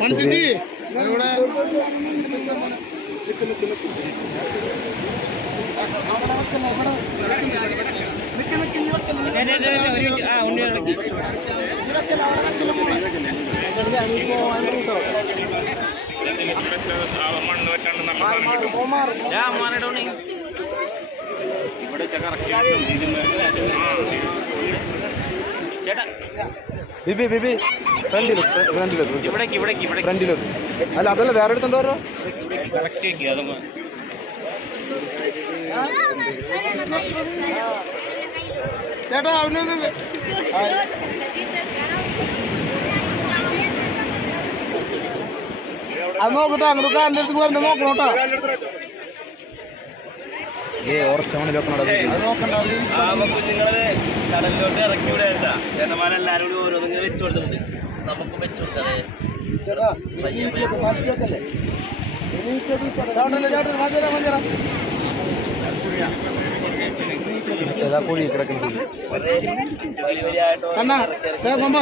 മണിച്ചിജി ഇവിടെ ഞാൻ ഉണ്ണി ഇവിടെ കറക്റ്റ് ചേട്ടാ. ബിബി ബിബി ഫ്രണ്ടിലേക്ക് ഫ്രണ്ടിലേക്ക് ഇവിടേക്ക് ഇവിടേക്ക് ഇവിടേക്ക്. ഫ്രണ്ടിലേക്ക് അല്ല അതല്ല വേറെ എടുത്തുണ്ടോ ഓരോ കറക്റ്റ് വെക്കുക അതൊന്ന് ചേട്ടാ അവനൊന്ന് അത് നോക്കട്ടെ അങ്ങോട്ട് എന്റെ അടുത്ത് വരണ്ട നോക്കണം കേട്ടോ. ഏ അത്? കുഞ്ഞുങ്ങൾ കടലിലോട്ട് ഇറക്കി വിടേണ്ട ചേട്ടന്മാരെല്ലാരും കൂടി ഓരോന്നിങ്ങനെ വെച്ചു കൊടുത്തിട്ടുണ്ട്. നമുക്ക് വെച്ചു കൊടുക്കാതെ ഏതാ കൊമ്പ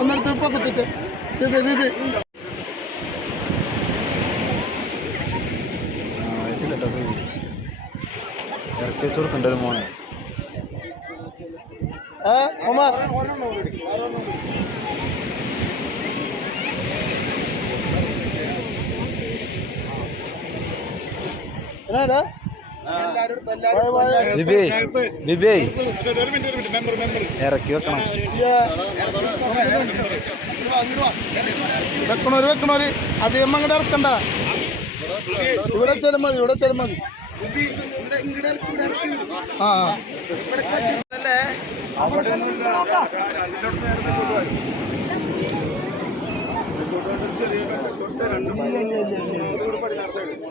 ഒന്നെടുത്ത് പൊക്കത്തിട്ട്. ഇത് ഇത് ഇത് ഇറക്കി വെച്ച് കൊടുക്കണ്ട ഒരു മോനെ? ഇറക്കി വെക്കണം. വെക്കണോര് വെക്കണോര്. അധികം അങ്ങോട്ട് ഇറക്കണ്ട. ഇവിടെ ചെല്ലും മതി ഇവിടെ ചെല്ലും മതി ആ. ആ.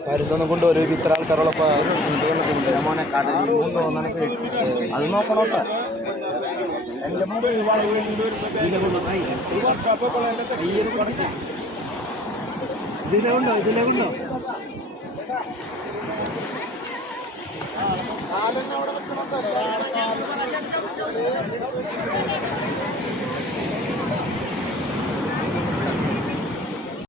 കരുതൊന്നും കൊണ്ടുവരും ഇത്ര ആൾക്കാരോടൊപ്പം അത് നോക്കണോട്ടാ എന്റെ ഇതിലുണ്ടോ ഇതിലുണ്ടോ